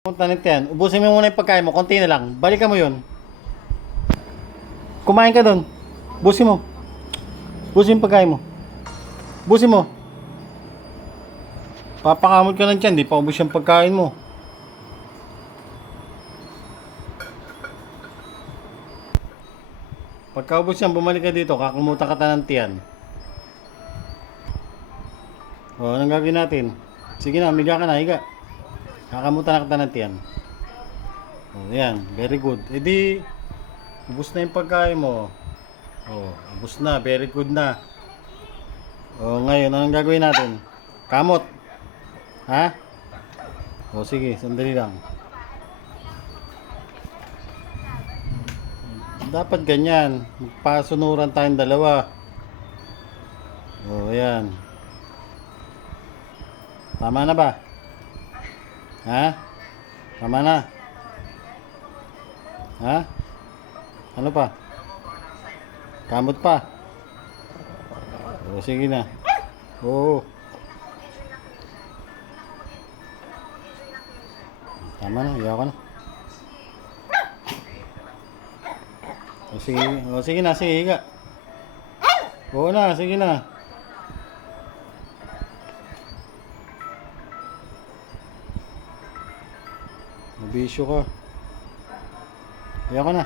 Punta nito yan. Ubusin mo muna yung pagkain mo. Konti na lang. Balikan mo yun. Kumain ka doon. Ubusin mo. Ubusin yung pagkain mo. Ubusin mo. Papakamot ka lang dyan. Di pa ubus yung pagkain mo. Pagkaubos yan, bumalik ka dito. Kakumuta ka ta ng tiyan. O, anong gagawin natin? Sige na, miga ka na. Higa. Kakamuta na kita ng tiyan. O, yan. Very good. E di, ubos na yung pagkain mo. O, ubos na. Very good na. O, ngayon, anong gagawin natin? Kamot. Ha? O, sige. Sandali lang. Dapat ganyan. Magpasunuran tayong dalawa. O, ayan. Tama na ba? Ha? Tama na? Ha? Ano pa? Kamot pa? O, sige na. Oo. Tama na. Iyaw ka na. O, sige na. Sige, higa. Oo na. Sige na. Mabisyo ka. Iyaw ka na.